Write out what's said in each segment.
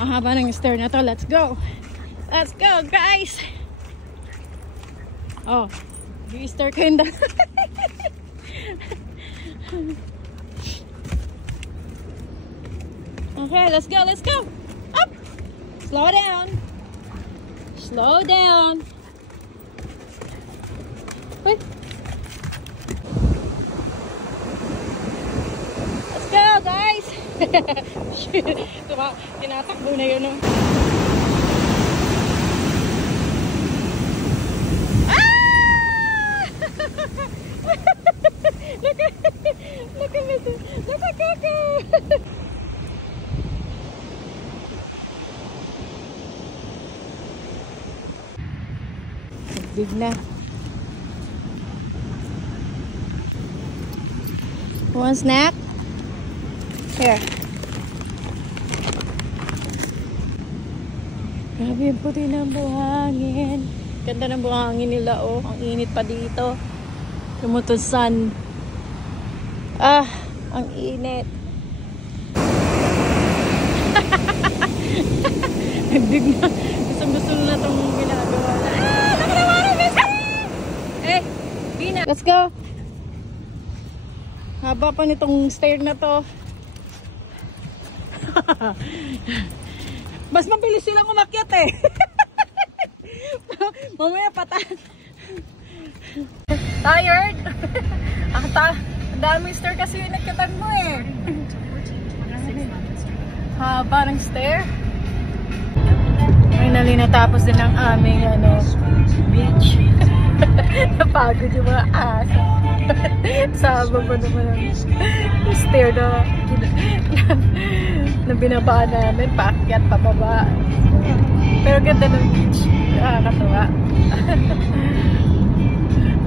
Ang haba ng stair na to. Let's go. Let's go, guys. Oh, i-stair ko yun. Okay, let's go, let's go. Up. Slow down. Slow down. Wait. Let's go, guys. Tinatakbo na yun, no? Ah! Look at Coco. Big na. One snack? Here. Grabe yung puti ng buhangin. Ganda ng buhangin nila, oh. Ang init pa dito. Tumutusan. Ah, ang init. Nagdig na. Gusto na itong ginagawa na. Let's go. Haba pa nitong stair na to. Mas mabilis silang umakyat eh. Mamaya patan. Tired? Ang dami stair kasi yung nakyatan mo eh. Haba ng stair. Finally natapos din ang aming beach. Napagod yung mga asa. Sama pa naman ang stair na binabaan namin. Paakyat, pababa. Pero ganda ng beach. Nakakatawa.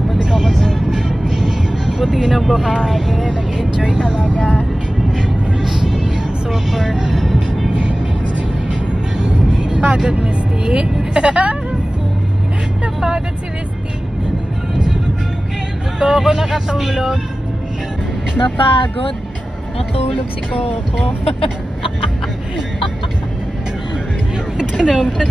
Balik ako sa puti ng buhangin. Nag-enjoy talaga. Super. Pagod, Misty. Napagod si Misty. Coco nakatulog. Napagod. Natulog si Coco. Ito naman.